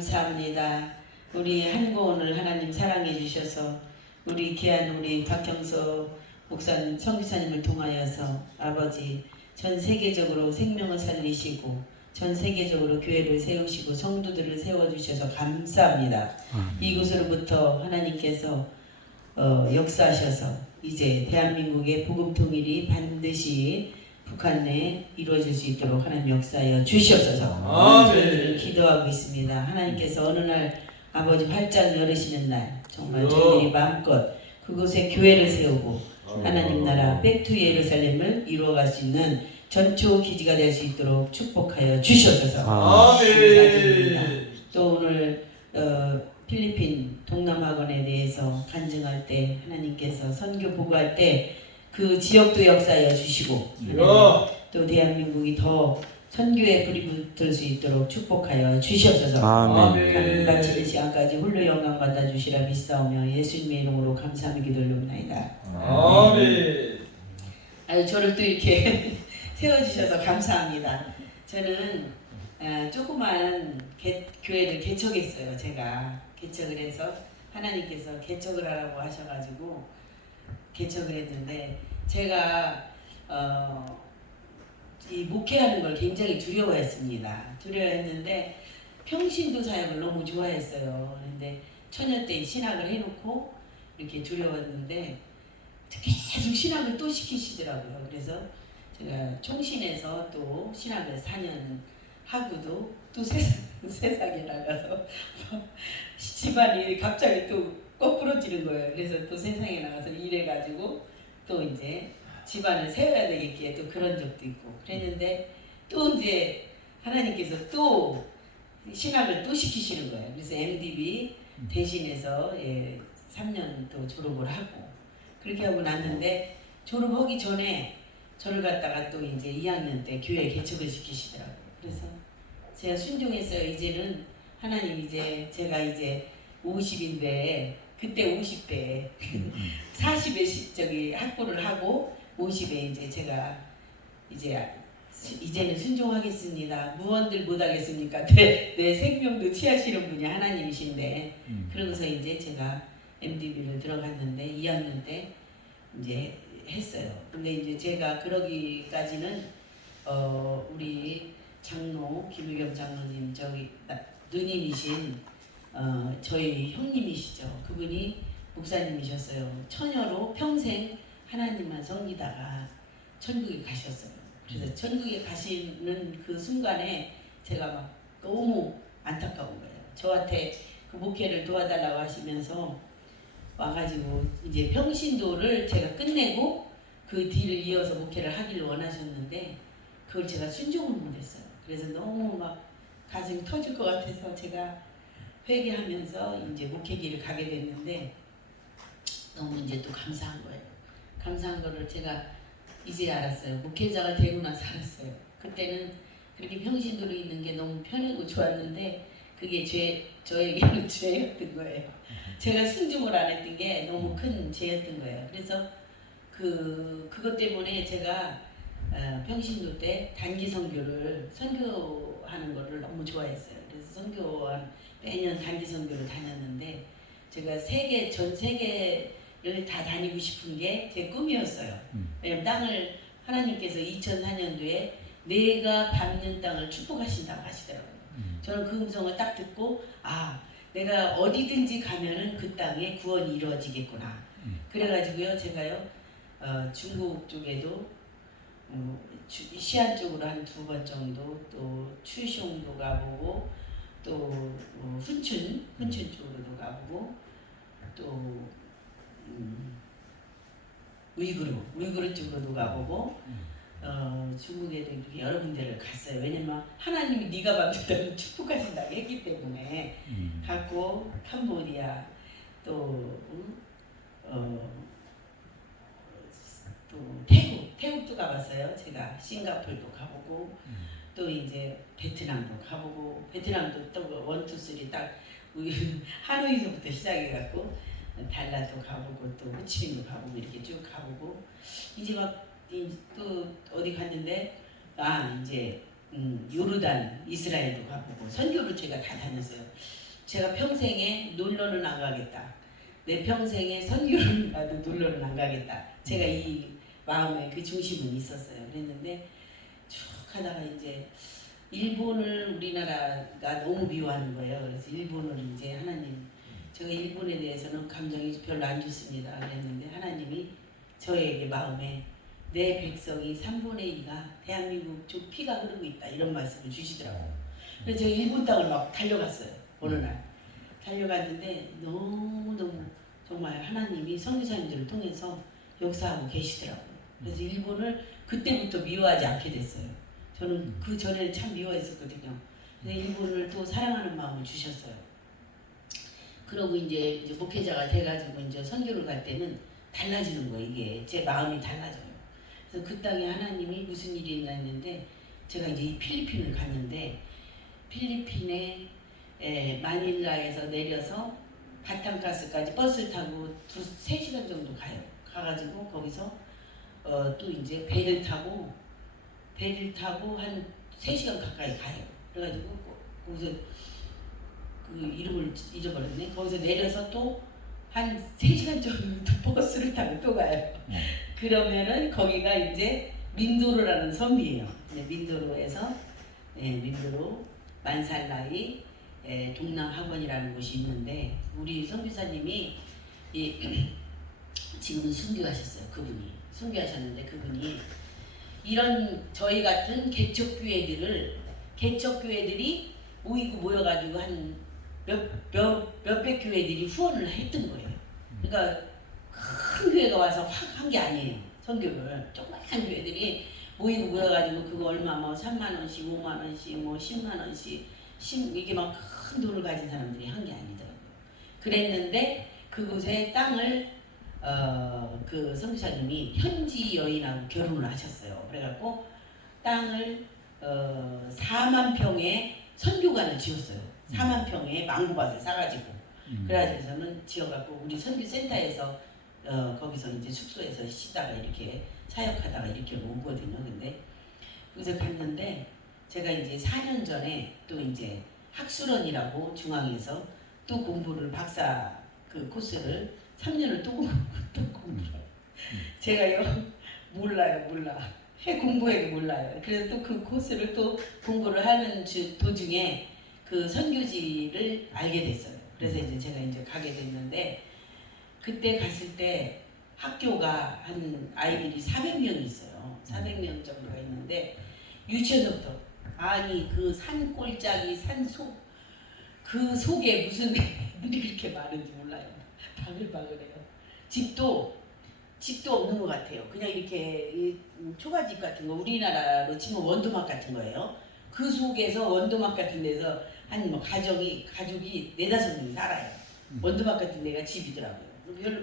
감사합니다. 우리 한고원을 하나님 사랑해 주셔서 우리 귀한 우리 박형서 목사님, 선교사님을 통하여서 아버지 전 세계적으로 생명을 살리시고 전 세계적으로 교회를 세우시고 성도들을 세워주셔서 감사합니다. 이곳으로부터 하나님께서 역사하셔서 이제 대한민국의 복음 통일이 반드시 북한 내에 이루어질 수 있도록 하나님 역사하여 주시옵소서. 저희들은 기도하고 있습니다. 하나님께서 어느 날 아버지 활짝 열으시는 날 정말 저희들이 마음껏 그곳에 교회를 세우고 하나님 나라 백투 예루살렘을 이루어갈 수 있는 전초 기지가 될 수 있도록 축복하여 주시옵소서. 감사드립니다. 또 오늘 필리핀 동남학원에 대해서 간증할 때 하나님께서 선교 보고할 때 그 지역도 역사하여 주시고 또 대한민국이 더 선교에 불이 붙을 수 있도록 축복하여 주시옵소서. 아멘. 마치는 시간까지 홀로 영광 받아 주시라 믿사오며 예수님의 이름으로 감사하며 기도올리옵나이다. 아멘. 아유 저를 또 이렇게 세워주셔서 감사합니다. 저는 조그만 교회를 개척했어요. 제가 개척을 해서 하나님께서 개척을 하라고 하셔가지고 개척을 했는데 제가 이 목회하는 걸 굉장히 두려워했습니다. 두려워했는데 평신도 사역을 너무 좋아했어요. 그런데 처녀 때 신학을 해놓고 이렇게 두려웠는데 계속 신학을 또 시키시더라고요. 그래서 제가 총신에서 또 신학을 4년 하고도 또 세상에 나가서 집안이 갑자기 또 거꾸러지는 거예요. 그래서 또 세상에 나가서 일해가지고 또 이제 집안을 세워야 되겠기에 또 그런 적도 있고 그랬는데 또 이제 하나님께서 또 신학을 또 시키시는 거예요. 그래서 MDB 대신해서 3년 또 졸업을 하고 그렇게 하고 났는데 졸업하기 전에 저를 갖다가 또 이제 2학년 때 교회 개척을 시키시더라고요. 그래서 제가 순종했어요. 이제는 하나님 이제 제가 이제 50인데 그때 50대 40에 저기 학부를 하고 50에 이제 제가 이제는 순종하겠습니다. 무언들 못하겠습니까? 내 생명도 취하시는 분이 하나님이신데 그러고서 이제 제가 MDB를 들어갔는데 2학년 때 이제 했어요. 근데 이제 제가 그러기까지는 우리 장로 김유경 장로님 저기 누님이신 저희 형님이시죠. 그분이 목사님이셨어요. 처녀로 평생 하나님만 섬기다가 천국에 가셨어요. 그래서 천국에 가시는 그 순간에 제가 막 너무 안타까운 거예요. 저한테 그 목회를 도와달라고 하시면서 와가지고 이제 평신도를 제가 끝내고 그 뒤를 이어서 목회를 하기를 원하셨는데 그걸 제가 순종을 못했어요. 그래서 너무 막 가슴이 터질 것 같아서 제가 회개하면서 이제 목회길을 가게 됐는데 너무 이제 또 감사한 거예요. 감사한 거를 제가 이제 알았어요. 목회자가 되고 나서 알았어요. 그때는 그렇게 평신도로 있는 게 너무 편하고 좋았는데 그게 저에게는 죄였던 거예요. 제가 순종을 안 했던 게 너무 큰 죄였던 거예요. 그래서 그것 때문에 제가 평신도 때 단기 선교를 선교하는 거를 너무 좋아했어요. 그래서 매년 단기 선교를 다녔는데 제가 전 세계를 다 다니고 싶은 게 제 꿈이었어요. 왜냐면 땅을 하나님께서 2004년도에 내가 밟는 땅을 축복하신다고 하시더라고요. 저는 그 음성을 딱 듣고 내가 어디든지 가면은 그 땅에 구원이 이루어지겠구나. 그래가지고요 제가요 중국 쪽에도 시안 쪽으로 한 2번 정도 또 추숑도 가보고 또 훈춘 쪽으로도 가보고 또 우이그르 쪽으로도 가보고 중국에도 이렇게 여러 군데를 갔어요. 왜냐면 하나님이 네가 밟는다고 축복하신다고 했기 때문에 갔고 캄보디아 또 태국도 가봤어요. 제가 싱가포르도 가보고 또 이제 베트남도 가보고 베트남도 또 1, 2, 3 딱 하노이서부터 시작해갖고 달라도 가보고 또 호치민도 가보고 이렇게 쭉 가보고 이제 막 또 어디 갔는데 이제 요르단, 이스라엘도 가보고 선교를 제가 다 다녔어요. 제가 평생에 놀러는 안 가겠다. 내 평생에 선교를 가도 놀러는 안 가겠다. 제가 이 마음에 그 중심은 있었어요. 그랬는데 쭉 하다가 이제 일본을 우리나라가 너무 미워하는 거예요. 그래서 일본을 이제 하나님, 제가 일본에 대해서는 감정이 별로 안 좋습니다. 그랬는데 하나님이 저에게 마음에 내 백성이 3분의 2가 대한민국 쪽 피가 흐르고 있다 이런 말씀을 주시더라고요. 그래서 제가 일본 땅을 막 달려갔어요. 어느 날 달려갔는데 너무너무 정말 하나님이 선교사님들을 통해서 역사하고 계시더라고요. 그래서 일본을 그때부터 미워하지 않게 됐어요. 저는 그 전에는 참 미워했었거든요. 근데 일본을 또 사랑하는 마음을 주셨어요. 그러고 이제 목회자가 돼가지고 이제 선교를 갈 때는 달라지는 거예요. 이게 제 마음이 달라져요. 그래서 그 땅에 하나님이 무슨 일이 있나 했는데 제가 이제 이 필리핀을 갔는데 필리핀에 마닐라에서 내려서 바탕가스까지 버스를 타고 3시간 정도 가요. 가가지고 거기서 또 이제 배를 타고 한 3시간 가까이 가요. 그래가지고 거기서 그 이름을 잊어버렸네. 거기서 내려서 또 한 3시간 정도 버스를 타고 또 가요. 그러면은 거기가 이제 민도로라는 섬이에요. 민도로에서 민도로 만살라이 동남학원이라는 곳이 있는데 우리 선교사님이 지금은 순교하셨어요. 그분이 순교하셨는데 그분이 이런 저희 같은 개척교회들이 모여가지고 한 몇백 교회들이 후원을 했던 거예요. 그러니까 큰 교회가 와서 확 한 게 아니에요. 선교를 조그만 교회들이 모여가지고 그거 얼마 뭐 3만 원씩, 5만 원씩, 뭐 10만 원씩, 이게 막 큰 돈을 가진 사람들이 한 게 아니더라고요. 그랬는데 그곳에 땅을 그 선교사님이 현지 여인하고 결혼을 하셨어요. 그래갖고 땅을 4만 평의 선교관을 지었어요. 4만 평의 망고밭을 사가지고 그래가지고서는 지어갖고 우리 선교센터에서 거기서 이제 숙소에서 쉬다가 이렇게 사역하다가 이렇게 오거든요. 근데 그래서 갔는데 제가 이제 4년 전에 또 이제 학술원이라고 중앙에서 또 공부를 박사 그 코스를 3년을 또 공부를 제가요 몰라 공부해도 몰라요. 그래서 또 그 코스를 또 공부를 하는 도중에 그 선교지를 알게 됐어요. 그래서 이제 제가 이제 가게 됐는데 그때 갔을 때 학교가 한 아이들이 400명이 있어요. 400명 정도가 있는데 유치원부터 아니 그 산골짜기 산속 그 속에 무슨 애들이 그렇게 많은지 몰라요. 바글바글해요. 집도 없는 것 같아요. 그냥 이렇게 초가집 같은 거 우리나라로 치면 원두막 같은 거예요. 그 속에서 원두막 같은 데서 한 뭐 가족이 4-5명이 살아요. 원두막 같은 데가 집이더라고요. 별로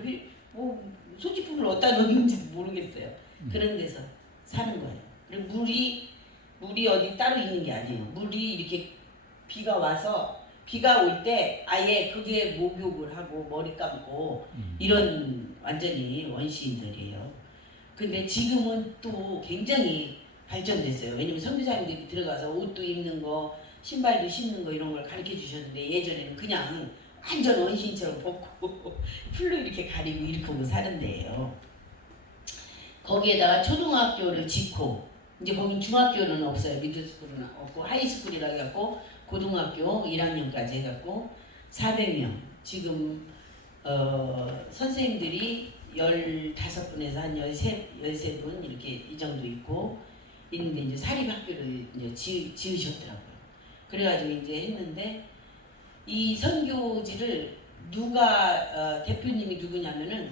뭐 소지품을 어디다 넣는지도 모르겠어요. 그런 데서 사는 거예요. 그리고 물이 어디 따로 있는 게 아니에요. 물이 이렇게 비가 올 때 아예 그게 목욕을 하고 머리 감고 이런 완전히 원시인들이에요. 근데 지금은 또 굉장히 발전됐어요. 왜냐면 선교사님들이 들어가서 옷도 입는 거, 신발도 신는 거 이런 걸 가르쳐 주셨는데 예전에는 그냥 완전 원시인처럼 벗고 풀로 이렇게 가리고 이렇게 하고 사는 데예요. 거기에다가 초등학교를 짓고 이제 거긴 중학교는 없어요. 미들스쿨은 없고 하이스쿨이라 해갖고 고등학교 1학년까지 해갖고 400명 지금 선생님들이 15분에서 한 13분 이렇게 이 정도 있는데 이제 사립학교를 이제 지으셨더라고요. 그래가지고 이제 했는데 이 선교지를 대표님이 누구냐면은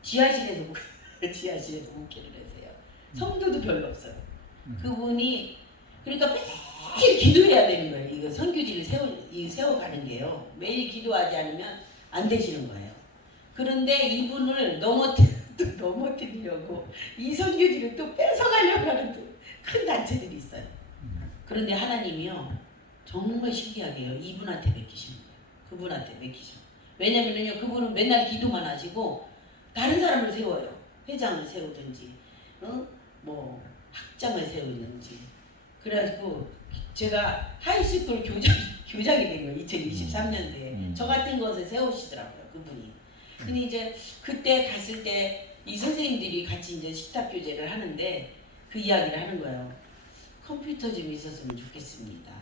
지하실에서 목회를 했어요. 성도도 별로 없어요. 그분이 그러니까 매일 기도해야 되는 거예요. 이거 선교지를 세워가는 게요. 매일 기도하지 않으면 안 되시는 거예요. 그런데 이분을 넘어뜨리려고 이 선교지를 또 뺏어가려고 하는 또 큰 단체들이 있어요. 그런데 하나님이요 정말 신기하게요 이분한테 맡기시는 거예요. 그분한테 맡기시는 거예요. 왜냐면요 그분은 맨날 기도만 하시고 다른 사람을 세워요. 회장을 세우든지 뭐 학장을 세우든지 그래가지고 제가 하이스쿨 교장이 된 거예요. 2023년도에. 저 같은 것을 세우시더라고요. 그분이. 근데 이제 그때 갔을 때 이 선생님들이 같이 이제 식탁 교제를 하는데 그 이야기를 하는 거예요. 컴퓨터 좀 있었으면 좋겠습니다.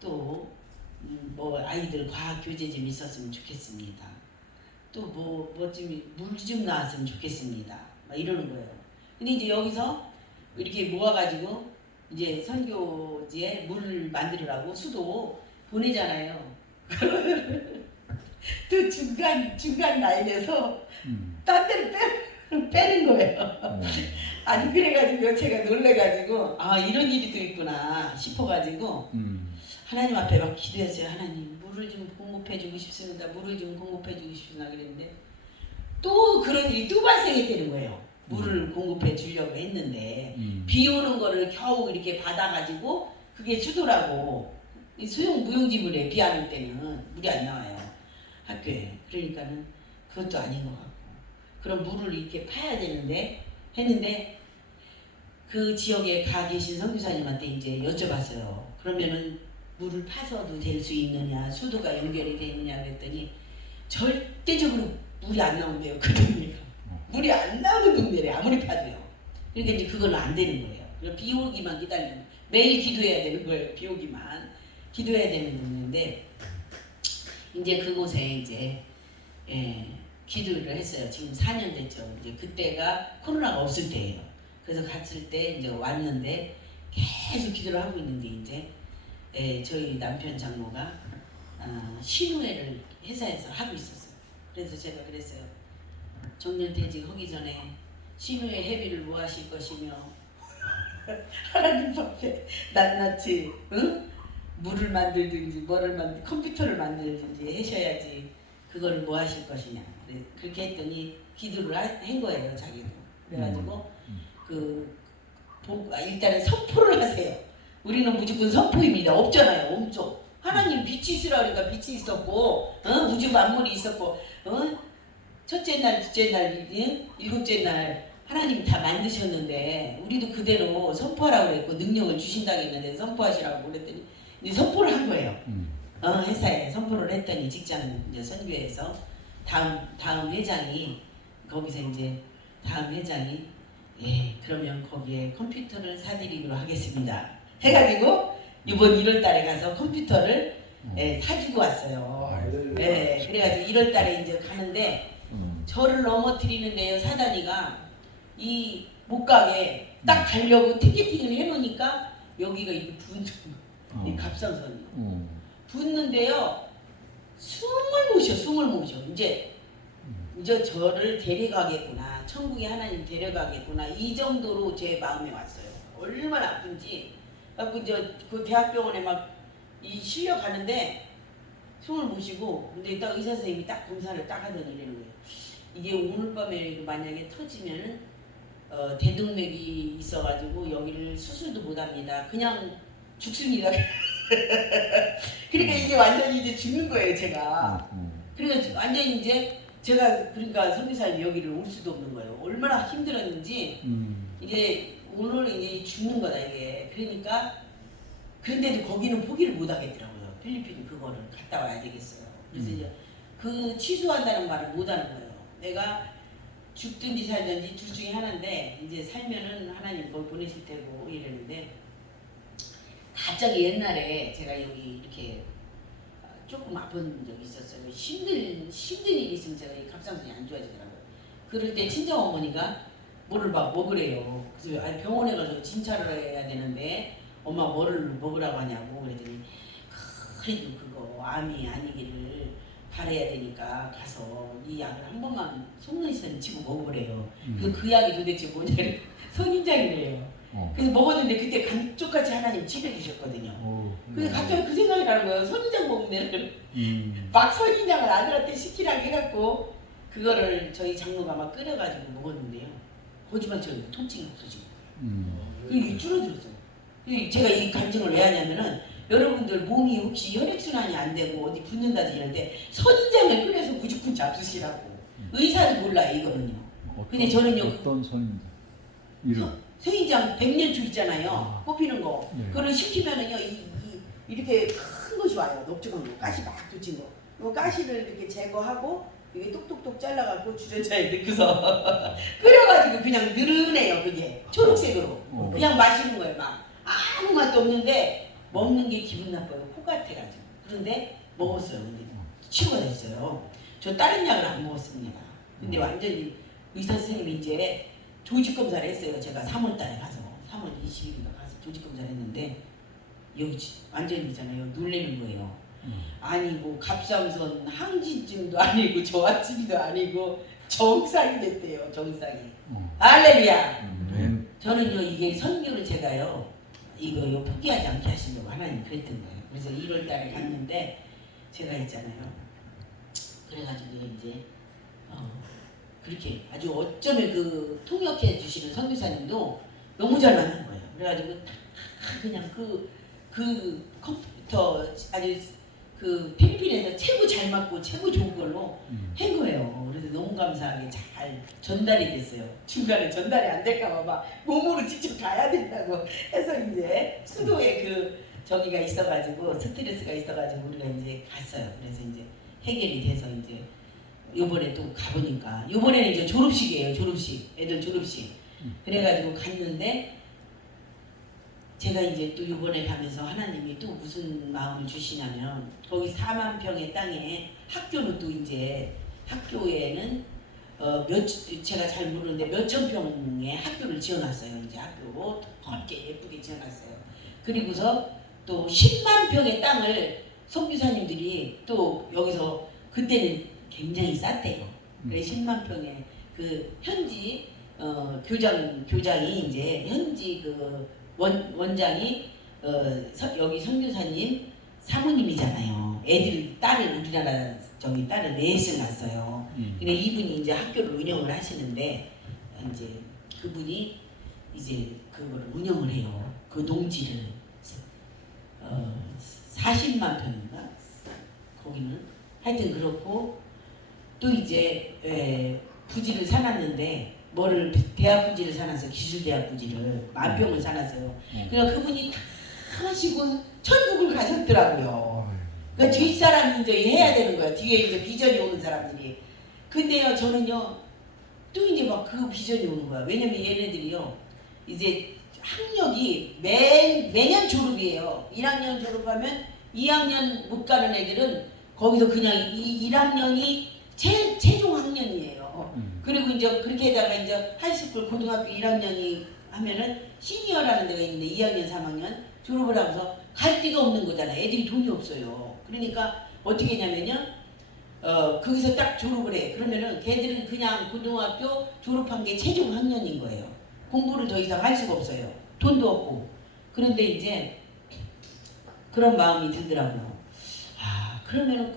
또 뭐 아이들 과학 교재 좀 있었으면 좋겠습니다. 또 물 좀 나왔으면 좋겠습니다. 막 이러는 거예요. 근데 이제 여기서 이렇게 모아가지고 이제 선교지에 물 만들으라고 수도 보내잖아요. 또 중간 라인에서 딴 데를 빼는 거예요. 아니 그래가지고 제가 놀래가지고 아 이런 일이 또 있구나 싶어가지고 하나님 앞에 막 기도했어요. 하나님 물을 좀 공급해주고 싶습니다. 물을 좀 공급해주고 싶습니다. 그랬는데 또 그런 일이 또 발생했다는 거예요. 물을 공급해 주려고 했는데 비 오는 거를 겨우 이렇게 받아가지고 그게 수도라고 소용 무용지물에 비 안 올 때는 물이 안 나와요. 학교에. 그러니까는 그것도 아닌 것 같고 그럼 물을 이렇게 파야 되는데 했는데 그 지역에 가 계신 선교사님한테 이제 여쭤봤어요. 그러면은 물을 파서도 될 수 있느냐 수도가 연결이 돼 있느냐 그랬더니 절대적으로 물이 안 나온대요. 그 동네가. 물이 안 나오는 동네래 아무리 파도요. 그러니까 이제 그건 안 되는 거예요. 그럼 비 오기만 기다리는 매일 기도해야 되는 거예요. 비 오기만 기도해야 되는 동네인데 이제 그곳에 이제 기도를 했어요. 지금 4년 됐죠. 이제 그때가 코로나가 없을 때예요. 그래서 갔을 때 이제 왔는데 계속 기도를 하고 있는데 이제 저희 남편 장로가 신우회를 회사에서 하고 있었어요. 그래서 제가 그랬어요. 정년퇴직 하기 전에 신우회 회비를 뭐 하실 것이며 하나님 앞에 낱낱이 물을 만들든지 컴퓨터를 만들든지 하셔야지 그거를 뭐 하실 것이냐. 그렇게 했더니 기도를 한 거예요. 자기도. 그래가지고 일단은 선포를 하세요. 우리는 무조건 선포입니다. 없잖아요. 없죠. 하나님 빛이 있으라 그러니까 빛이 있었고 우주 만물이 있었고 첫째 날, 둘째 날, 일곱째 날 하나님이 다 만드셨는데 우리도 그대로 선포하라고 그랬고 능력을 주신다고 했는데 선포하시라고 그랬더니 이제 선포를 한 거예요. 회사에 선포를 했더니 직장 이제 선교에서 다음 회장이 거기서 이제 다음 회장이 그러면 거기에 컴퓨터를 사드리기로 하겠습니다. 해가지고 이번 1월달에 가서 컴퓨터를 사주고 왔어요. 그래가지고 1월달에 이제 가는데 저를 넘어뜨리는데요. 사다리가 이 목각에 딱 가려고 티켓팅을 해놓으니까 여기가 이렇게 붙는 이 갑상선이 붙는데요. 숨을 모셔. 이제 저를 데려가겠구나. 천국에 하나님 데려가겠구나. 이 정도로 제 마음에 왔어요. 얼마나 아픈지. 그 대학병원에 막 실려가는데 숨을 모시고 근데 딱 의사 선생님이 딱 검사를 딱 하더니 이러는 거예요. 이게 오늘 밤에 만약에 터지면은 대동맥이 있어가지고 여기를 수술도 못합니다. 그냥 죽습니다. 그러니까 이게 완전히 이제 죽는 거예요, 제가. 그러니까 완전히 이제 제가 그러니까 선교사님 여기를 올 수도 없는 거예요. 얼마나 힘들었는지 이제 오늘 이제 죽는 거다 이게. 그러니까 그런데도 거기는 포기를 못 하겠더라고요. 필리핀 그거를 갔다 와야 되겠어요. 그래서 이제 그 취소한다는 말을 못 하는 거예요. 내가 죽든지 살든지 둘 중에 하나인데 이제 살면은 하나님 뭘 보내실 테고 이랬는데 갑자기 옛날에 제가 여기 이렇게 조금 아픈 적이 있었어요. 힘든 일이 있으면 제가 이 갑상선이 안 좋아지더라고요. 그럴 때 친정 어머니가 뭐를 막 먹으래요. 그래서 병원에 가서 진찰을 해야 되는데 엄마 뭐를 먹으라고 하냐고 그랬더니 그래도 그거 암이 아니기를 바래야 되니까 가서 이 약을 한 번만 속눈썹에 치고 먹으래요. 그 약이 도대체 뭐냐면 선인장이래요. 그래서 먹었는데 그때 감쪽같이 하나님 치료해 주셨거든요. 그래서 갑자기 그 생각이 나는 거예요. 선인장 먹는 막 선인장을 아들한테 시키라고 해갖고 그거를 저희 장로가 막 끓여가지고 먹었는데요. 거짓말처럼 통증이 없어지고 그게 줄어들었어요. 제가 이 간증을 왜 하냐면은 여러분들 몸이 혹시 혈액순환이 안 되고 어디 붓는다든지 이럴 때 선인장을 끓여서 무조건 잡수시라고. 의사도 몰라요 이거는요. 근데 저는요 어떤 선인장? 이름? 서인장 백년초 있잖아요. 뽑히는 거. 네. 그걸 시키면은요, 이렇게 큰 것이 와요. 넓적한 거. 가시 막 돋친 거. 그 가시를 이렇게 제거하고, 이게 똑똑똑 잘라갖고 주전자에 넣고서 끓여가지고 그냥 느른해요, 그게. 초록색으로. 그냥 마시는 거예요, 막. 아무 맛도 없는데, 먹는 게 기분 나빠요. 코 같아가지고. 그런데 먹었어요. 근데 치료가 됐어요. 저 다른 약을 안 먹었습니다. 근데 완전히 의사 선생님이 이제 조직 검사를 했어요. 제가 3월달에 가서 3월 20일인가 가서 조직 검사를 했는데 여기 완전히잖아요. 놀래는 거예요. 아니 뭐 갑상선 항진증도 아니고 저하증도 아니고 정상이 됐대요. 정상이. 할렐루야. 저는요 이게 선교를 제가요 이거 포기하지 않게 하시려고 하나님 그랬던 거예요. 그래서 1월달에 갔는데 제가 있잖아요. 그래가지고 이제 그렇게 아주 어쩌면 그 통역해 주시는 선교사님도 너무 잘 만난 거예요. 그래가지고 그냥 그 컴퓨터 아주 그 필리핀에서 최고 잘 맞고 최고 좋은 걸로 한 거예요. 그래서 너무 감사하게 잘 전달이 됐어요. 중간에 전달이 안 될까봐 막 몸으로 직접 가야 된다고 해서 이제 수도에 그 저기가 있어가지고 스트레스가 있어가지고 우리가 이제 갔어요. 그래서 이제 해결이 돼서 이제 요번에 또 가보니까 요번에는 이제 졸업식이에요. 졸업식 애들 졸업식 그래가지고 갔는데 제가 이제 또 요번에 가면서 하나님이 또 무슨 마음을 주시냐면 거기 4만 평의 땅에 학교는 또 이제 학교에는 제가 잘 모르는데 몇천 평의 학교를 지어놨어요. 이제 학교 넓게 예쁘게 지어놨어요. 그리고서 또 10만 평의 땅을 선교사님들이 또 여기서 그때는 굉장히 쌌대요. 그래서 10만 평의 그 현지 교장이 이제 현지 그 원장이 여기 선교사님 사모님이잖아요. 애들 딸을 우리나라 저기 딸을 넷을 낳았어요. 근데 이분이 이제 학교를 운영을 하시는데 이제 그분이 이제 그걸 운영을 해요. 그 농지를 40만 평인가 거기는 하여튼 그렇고 또 이제 부지를 사놨는데 뭐를 대학 부지를 사놨어요. 기술대학 부지를 만평을 사놨어요. 그러니까 그분이 다 하시고 천국을 가셨더라고요. 그러니까 뒷사람이 이제 해야 되는 거야. 뒤에 이제 비전이 오는 사람들이. 근데요 저는요 또 이제 막 그 비전이 오는 거야. 왜냐면 얘네들이요 이제 학력이 매년 졸업이에요. 1학년 졸업하면 2학년 못 가는 애들은 거기서 그냥 1학년이 최종 학년이에요. 그리고 이제 그렇게 해다가 이제 하이스쿨 고등학교 1학년이 하면은 시니어라는 데가 있는데 2학년 3학년 졸업을 하고서 갈 데가 없는 거잖아요. 애들이 돈이 없어요. 그러니까 어떻게 했냐면요 거기서 딱 졸업을 해. 그러면은 걔들은 그냥 고등학교 졸업한 게 최종 학년인 거예요. 공부를 더 이상 할 수가 없어요. 돈도 없고. 그런데 이제 그런 마음이 들더라고요. 아 그러면은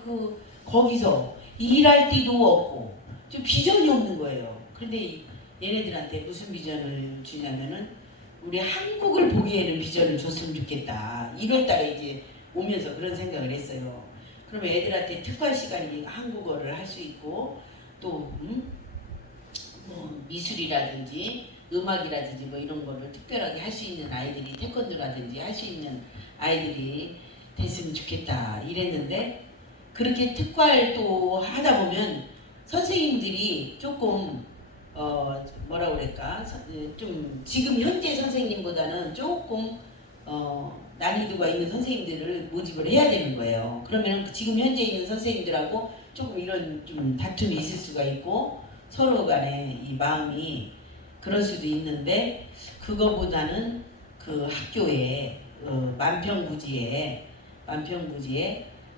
거기서 일할 데도 없고 좀 비전이 없는 거예요. 그런데 얘네들한테 무슨 비전을 주냐면은 우리 한국을 보기에는 비전을 줬으면 좋겠다. 1월달에 이제 오면서 그런 생각을 했어요. 그러면 애들한테 특화 시간이 한국어를 할 수 있고 또 뭐 미술이라든지 음악이라든지 뭐 이런 거를 특별하게 할 수 있는 아이들이 태권도라든지 할 수 있는 아이들이 됐으면 좋겠다 이랬는데 그렇게 특활 또 하다 보면 선생님들이 조금 뭐라 그럴까 좀 지금 현재 선생님보다는 조금 난이도가 있는 선생님들을 모집을 해야 되는 거예요. 그러면 지금 현재 있는 선생님들하고 조금 이런 좀 다툼이 있을 수가 있고 서로 간에 이 마음이 그럴 수도 있는데 그거보다는 그 학교에 만평부지에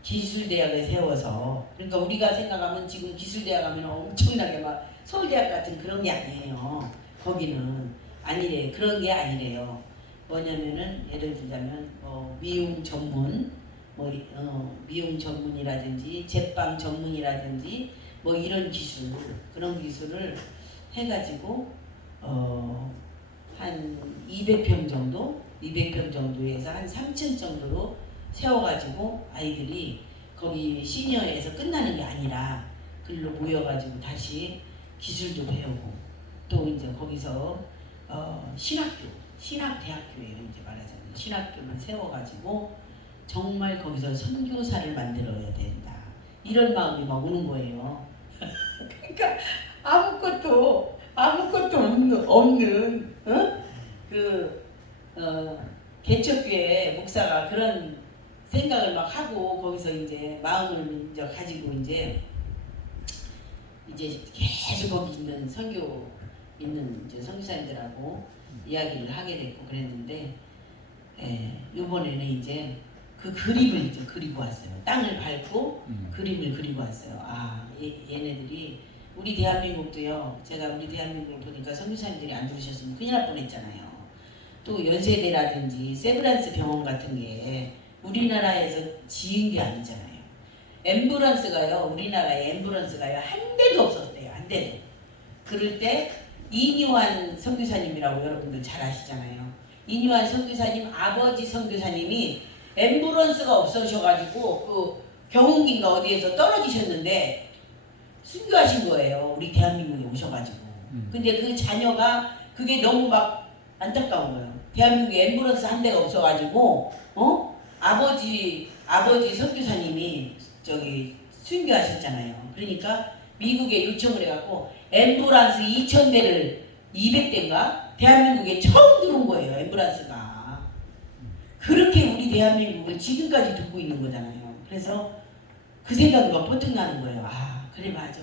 기술대학을 세워서 그러니까 우리가 생각하면 지금 기술대학 하면 엄청나게 막 서울대학 같은 그런 게 아니에요. 거기는 아니래 그런 게 아니래요. 뭐냐면은 예를 들자면 미용 전문 미용 전문이라든지 제빵 전문이라든지 뭐 이런 기술 그런 기술을 해가지고 한 200평 정도에서 한 3층 정도로 세워가지고 아이들이 거기 시니어에서 끝나는 게 아니라 글로 모여가지고 다시 기술도 배우고 또 이제 거기서 신학대학교예요. 이제 말하자면 신학교를 세워가지고 정말 거기서 선교사를 만들어야 된다. 이런 마음이 막 오는 거예요. 그러니까 아무것도 없는 개척교회 목사가 그런 생각을 막 하고 거기서 이제 마음을 이제 가지고 이제 계속 거기 있는 선교 있는 이제 선교사님들하고 이야기를 하게 됐고 그랬는데 이번에는 이제 그 그림을 이제 그리고 왔어요. 땅을 밟고 그림을 그리고 왔어요. 얘네들이 우리 대한민국도요. 제가 우리 대한민국을 보니까 선교사님들이 안 들으셨으면 큰일 날 뻔했잖아요. 또 연세대라든지 세브란스 병원 같은 게 우리나라에서 지은 게 아니잖아요. 앰뷸런스가요. 우리나라에 앰뷸런스가요. 한 대도 없었대요. 한 대도. 그럴 때 이니환 선교사님이라고 여러분들 잘 아시잖아요. 이니환 선교사님 아버지 선교사님이 앰뷸런스가 없으셔가지고 그 경운기인가 어디에서 떨어지셨는데 순교하신 거예요. 우리 대한민국에 오셔가지고. 근데 그 자녀가 그게 너무 막 안타까운 거예요. 대한민국에 앰뷸런스 한 대가 없어가지고 아버지 선교사님이 저기 순교하셨잖아요. 그러니까 미국에 요청을 해갖고 앰뷸런스 2,000대를 200대인가 대한민국에 처음 들어온 거예요. 앰뷸런스가. 그렇게 우리 대한민국을 지금까지 듣고 있는 거잖아요. 그래서 그 생각이 막 번뜩 나는 거예요. 그래 맞아.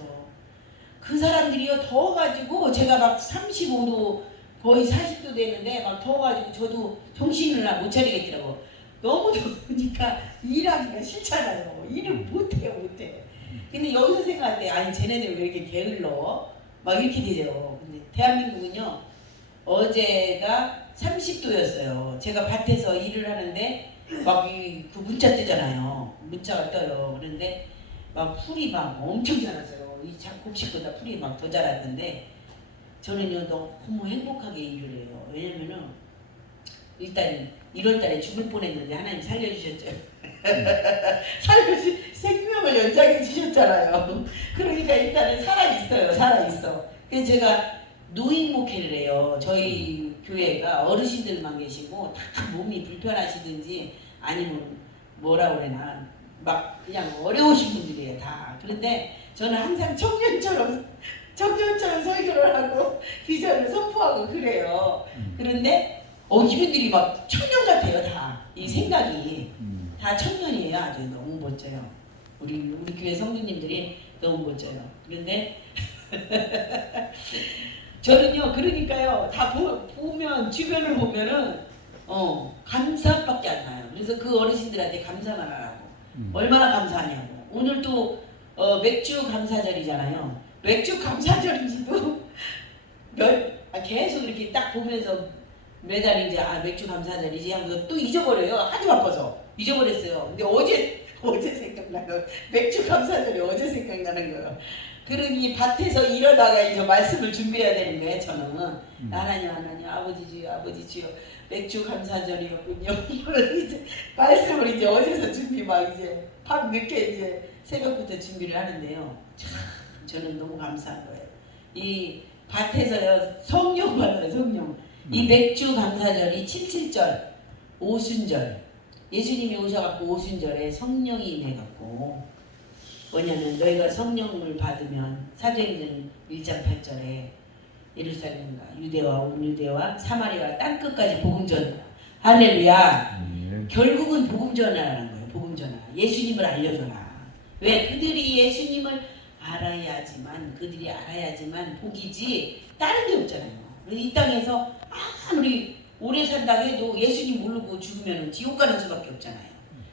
그 사람들이요 더워가지고 제가 막 35도 거의 40도 되는데 막 더워가지고 저도 정신을 못 차리겠더라고. 너무 더우니까 일하기가 싫잖아요. 일을 못해. 근데 여기서 생각할 때 쟤네들 왜 이렇게 게을러? 막 이렇게 되죠. 근데 대한민국은요 어제가 30도였어요. 제가 밭에서 일을 하는데 막 그 문자 뜨잖아요. 문자가 떠요. 그런데 막 풀이 막 엄청 자랐어요. 이 작곡식보다 풀이 막 더 자랐는데 저는요 너무 행복하게 일을 해요. 왜냐면은 일단 1월달에 죽을 뻔했는데 하나님 살려주셨죠. 생명을 연장해 주셨잖아요. 그러니까 일단은 살아있어. 그래서 제가 노인 목회를 해요. 저희 교회가 어르신들만 계시고 다 몸이 불편하시든지 아니면 뭐라 그래나 막 그냥 어려우신 분들이에요 다. 그런데 저는 항상 청년처럼 설교를 하고 비전을 선포하고 그래요. 그런데 이분들이 막 청년 같아요 다. 이 생각이 다 청년이에요. 아주 너무 멋져요. 우리 교회 성도님들이 너무 멋져요. 그런데 저는요 그러니까요 다 보면 주변을 보면은 감사밖에 안 나요. 그래서 그 어르신들한테 감사만 하라고. 얼마나 감사하냐고. 오늘 또 맥주 감사절이잖아요. 맥주 감사절인지도 계속 이렇게 딱 보면서 매달 이제 맥주 감사절이지 하면서 또 잊어버려요. 하도 바빠서 잊어버렸어요. 근데 어제 생각나요. 맥주 감사절이 어제 생각나는 거예요. 그러니 밭에서 일하다가 이제 말씀을 준비해야 되는 거예요. 저는 하나님 아버지 주여 맥주 감사절이었군요. 이제 말씀을 이제 어제서 준비 막 이제 밤 늦게 이제 새벽부터 준비를 하는데요. 참 저는 너무 감사한 거예요. 이 밭에서요 성령 받아요. 성령. 이 맥주 감사절이 77절 오순절 예수님이 오셔갖고 오순절에 성령이 임해갖고 뭐냐면 너희가 성령을 받으면 사도행전 1장 8절에 예루살렘과 유대와 온 유대와 사마리아 땅끝까지 복음 전하라. 할렐루야. 결국은 복음 전하라는 거예요. 복음 전하. 예수님을 알려줘라. 왜? 그들이 예수님을 그들이 알아야지만 복이지 다른 게 없잖아요. 이 땅에서 아무리 오래 산다고 해도 예수님 모르고 죽으면 지옥 가는 수밖에 없잖아요.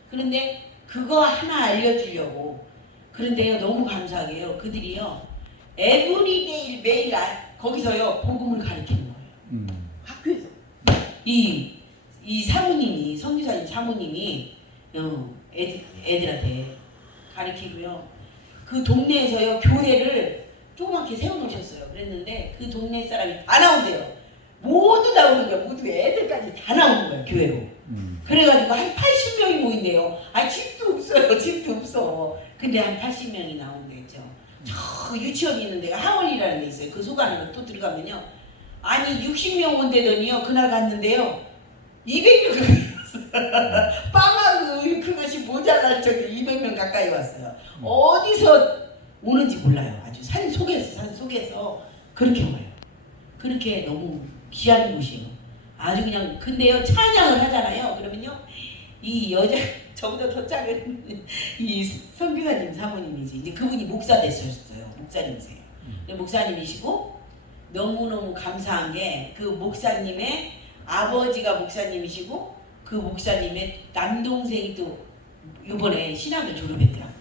그런데 그거 하나 알려주려고. 그런데요 너무 감사하게요 그들이요 에브리데이 매일 거기서요 복음을 가르치는 거예요. 학교에서 이 사모님이 선교사님 사모님이 애들한테 가르치고요. 그 동네에서요 교회를 조그맣게 세워놓으셨어요. 그랬는데 그 동네 사람이 다 나온대요. 모두 나오는 거예요. 모두 애들까지 다 나오는 거예요 교회로. 그래가지고 한 80명이 모인대요. 집도 없어. 근데 한 80명이 나온대죠. 저 유치원이 있는 데가 하월이라는 데 있어요. 그 속 안으로 또 들어가면요 아니 60명 온대더니요. 그날 갔는데요. 200명 빵하고 그것이 모자랄 정도 200명 가까이 왔어요. 어디서 오는지 몰라요. 아주 산 속에서 그렇게 와요. 그렇게 너무 귀한 곳이에요. 아주 그냥 근데요 찬양을 하잖아요. 그러면요 이 여자 저보다 더 작은 이 선교사님 사모님이지 이제 그분이 목사 되셨어요. 목사님이세요. 목사님이시고 너무너무 감사한 게 그 목사님의 아버지가 목사님이시고 그 목사님의 남동생이 또 이번에 신학을 졸업했더라고요.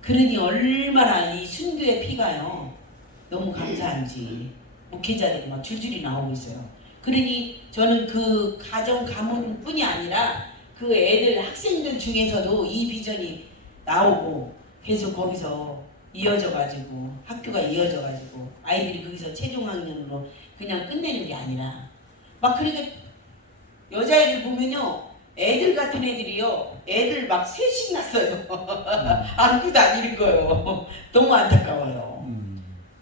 그러니 얼마나 이 순교의 피가요 너무 감사한지 목회자들이 막 줄줄이 나오고 있어요. 그러니 저는 그 가정 가문뿐이 아니라 그 애들 학생들 중에서도 이 비전이 나오고 계속 거기서 이어져 가지고 학교가 이어져 가지고 아이들이 거기서 최종 학년으로 그냥 끝내는 게 아니라 막 그러니까 여자애들 보면요 애들 같은 애들이요 애들 막 셋이 났어요. 안고 다니는 거예요. 너무 안타까워요.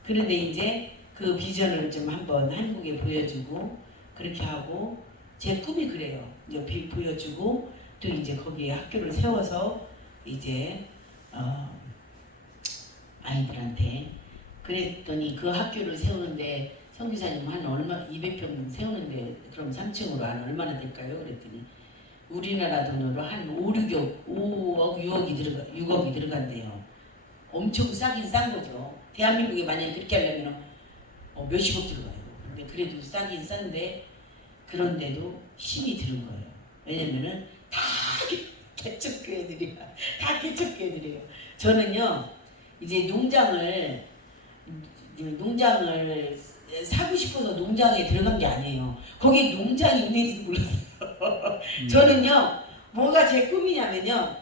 그런데 이제 그 비전을 좀 한번 한국에 보여주고 그렇게 하고 제 꿈이 그래요. 이제 보여주고 또 이제 거기에 학교를 세워서 이제 아이들한테 그랬더니 그 학교를 세우는데 선교사님 한 얼마 200평 세우는데 그럼 3층으로 한 얼마나 될까요? 그랬더니 우리나라 돈으로 한 5억 6억이 들어간대요. 엄청 싸긴 싼 거죠. 대한민국에 만약에 그렇게 하려면 몇십억 들어가요. 근데 그래도 싸긴 싼데 그런데도 힘이 드는 거예요. 왜냐면은 다 개척교회들이야. 다 개척교회들이에요. 저는요 이제 농장을 사고 싶어서 농장에 들어간 게 아니에요. 거기 농장이 있는지 몰랐어요. 저는요 뭐가 제 꿈이냐면요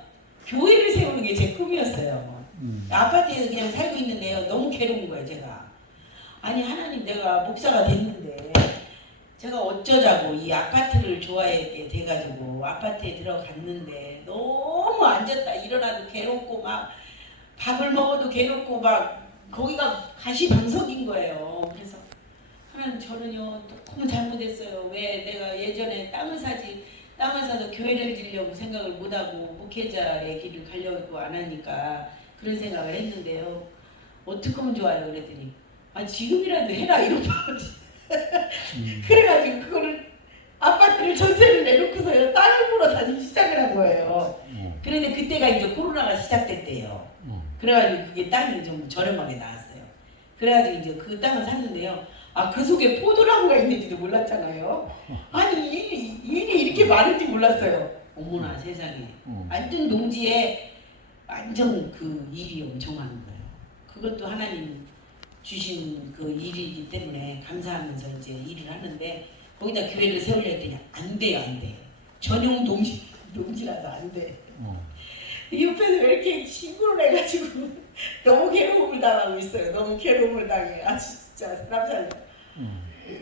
교회를 세우는 게 제 꿈이었어요. 아파트에서 그냥 살고 있는데요 너무 괴로운 거예요. 제가 아니 하나님 내가 목사가 됐는데 제가 어쩌자고 이 아파트를 좋아하게 돼가지고 아파트에 들어갔는데 너무 앉았다 일어나도 괴롭고 막 밥을 먹어도 괴롭고 막 거기가 가시방석인 거예요. 그래서 하나님 저는요 너무 잘못했어요. 왜 내가 예전에 땅을 사서 교회를 지려고 생각을 못하고 목회자의 길을 가려고 안 하니까 그런 생각을 했는데요. 어떻게 하면 좋아요? 그랬더니 지금이라도 해라 이런 그래가지고 그거를 아파트를 전세를 내놓고서요 땅을 보러 다니기 시작을 한 거예요. 그런데 그때가 이제 코로나가 시작됐대요. 그래가지고 그게 땅이 좀 저렴하게 나왔어요. 그래가지고 이제 그 땅을 샀는데요. 그 속에 포도나무가 있는지도 몰랐잖아요. 아니 일이 이렇게 많은지 몰랐어요. 어머나 세상에. 완전 농지에 완전 그 일이 엄청 많은 거예요. 그것도 하나님 주신 그 일이기 때문에 감사하면서 이제 일을 하는데 거기다 교회를 세우려 했더니 안 돼요. 전용 농지라서 안 돼. 이 옆에서 왜 이렇게 신고를 해가지고 너무 괴로움을 당하고 있어요. 너무 괴로움을 당해. 진짜 사람 살려.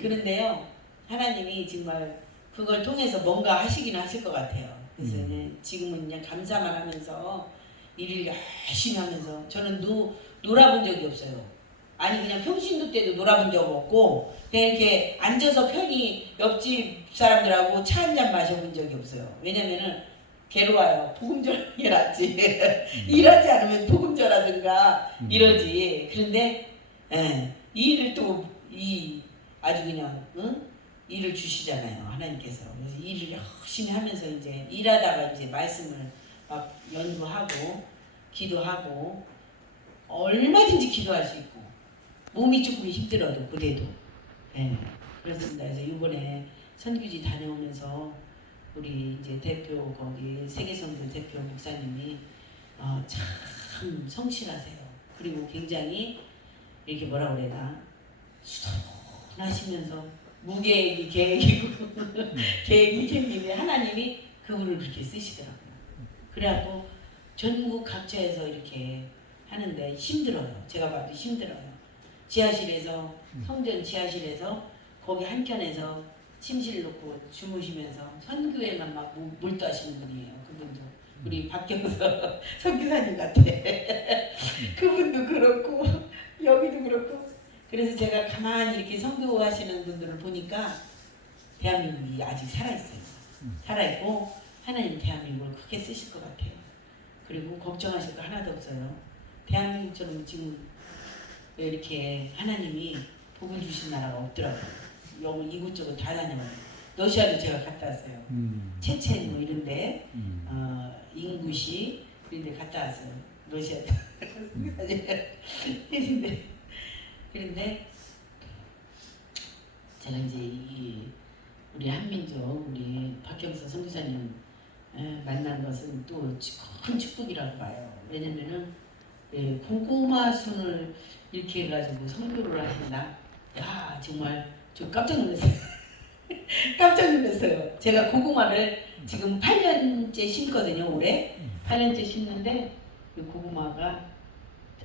그런데요 하나님이 정말 그걸 통해서 뭔가 하시긴 하실 것 같아요. 그래서 지금은 그냥 감사만 하면서 일을 열심히 하면서 저는 놀아본 적이 없어요. 아니 그냥 평신도 때도 놀아본 적 없고 그냥 이렇게 앉아서 편히 옆집 사람들하고 차 한잔 마셔본 적이 없어요. 왜냐면은 괴로워요. 복음전하는 게 낫지. 일하지 않으면 복음전하든가 이러지. 그런데 이 일을 또 아주 그냥 일을 주시잖아요. 하나님께서. 그래서 일을 열심히 하면서 이제 일하다가 이제 말씀을 막 연구하고 기도하고 얼마든지 기도할 수 있고 몸이 조금 힘들어도 그래도 그렇습니다. 그래서 이번에 선교지 다녀오면서 우리 이제 대표 거기 세계선교 대표 목사님이 참 성실하세요. 그리고 굉장히 이렇게 뭐라 그래나 수선하시면서 무계획이 계획이고 계획이 계획인데 하나님이 그분을 그렇게 쓰시더라고요. 그래갖고 전국 각처에서 이렇게 하는데 힘들어요. 제가 봐도 힘들어요. 지하실에서 성전 지하실에서 거기 한켠에서 침실 놓고 주무시면서 선교회만 막 몰두하시는 분이에요. 그분도 우리 박경서 선교사님 같아. 그분도 그렇고 여기도 그렇고. 그래서 제가 가만히 이렇게 선교하시는 분들 것들을 보니까 대한민국이 아직 살아있어요. 살아있고 하나님 대한민국을 크게 쓰실 것 같아요. 그리고 걱정하실 거 하나도 없어요. 대한민국처럼 지금 이렇게 하나님이 복을 주신 나라가 없더라고요. 여기 이곳저곳 다 다녀요. 러시아도 제가 갔다 왔어요. 체첸 뭐 이런데 인구시 이런데 갔다 왔어요. 러시아도. 그런데 제가 이제 우리 한민족 우리 박경서 선교사님 만난 것은 또 큰 축복이라고 봐요. 왜냐면은 고구마 순을 이렇게 해가지고 선교를 하신다. 야 정말 저 깜짝 놀랐어요. 깜짝 놀랐어요. 제가 고구마를 지금 8년째 심거든요. 올해 8년째 심는데 이 고구마가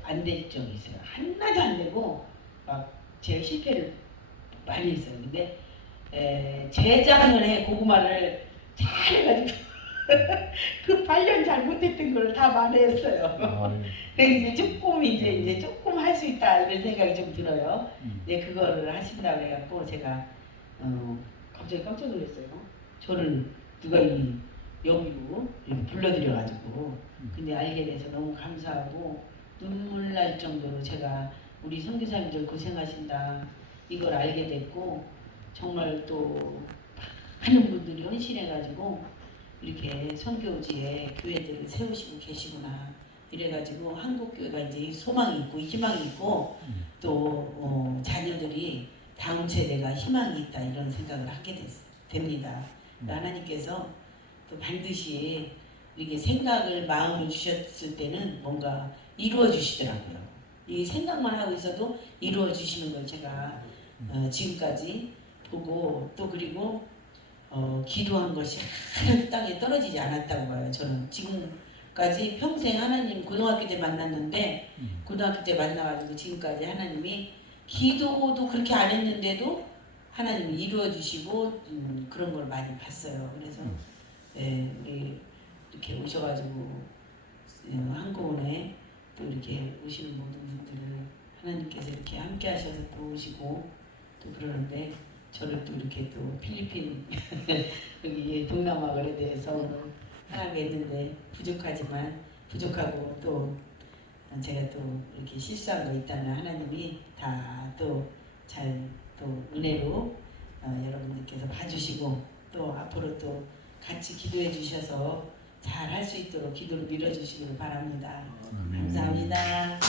안 될 적이 있어요. 하나도 안 되고 막 제가 실패를 많이 했어요. 근데 재작년에 고구마를 잘 해가지고 그 8년 잘못했던 걸 다 만회했어요. 이제 조금 이제 조금 할 수 있다 이런 생각이 좀 들어요. 네 그거를 하신다고 해갖고 제가 갑자기 깜짝 놀랐어요. 저를 누가 여기로 불러들여가지고 근데 알게 돼서 너무 감사하고 눈물 날 정도로 제가 우리 선교사님들 고생하신다 이걸 알게 됐고 정말 또 많은 분들이 헌신해가지고 이렇게 선교지에 교회들을 세우시고 계시구나 이래가지고 한국교회가 이제 소망이 있고 희망이 있고 또 자녀들이 다음 세대가 희망이 있다 이런 생각을 하게 됩니다. 하나님께서 또 반드시 이렇게 생각을 마음을 주셨을 때는 뭔가 이루어 주시더라고요. 이 생각만 하고 있어도 이루어 주시는 걸 제가 지금까지 보고 또 그리고 기도한 것이 하나도 땅에 떨어지지 않았다고 봐요. 저는 지금까지 평생 하나님 고등학교 때 만났는데 고등학교 때 만나가지고 지금까지 하나님이 기도도 그렇게 안 했는데도 하나님이 이루어 주시고 그런 걸 많이 봤어요. 그래서 우리 이렇게 오셔가지고 한국원에 또 이렇게 오시는 모든 분들을 하나님께서 이렇게 함께 하셔서 또 오시고 또 그러는데 저를 또 이렇게 또 필리핀 여기 동남아에 대해서 오늘 하게 했는데 부족하고 또 제가 또 이렇게 실수한 거 있다면 하나님이 다 또 잘 또 은혜로 여러분들께서 봐주시고 또 앞으로 또 같이 기도해 주셔서 잘 할 수 있도록 기도를 밀어주시길 바랍니다. 감사합니다.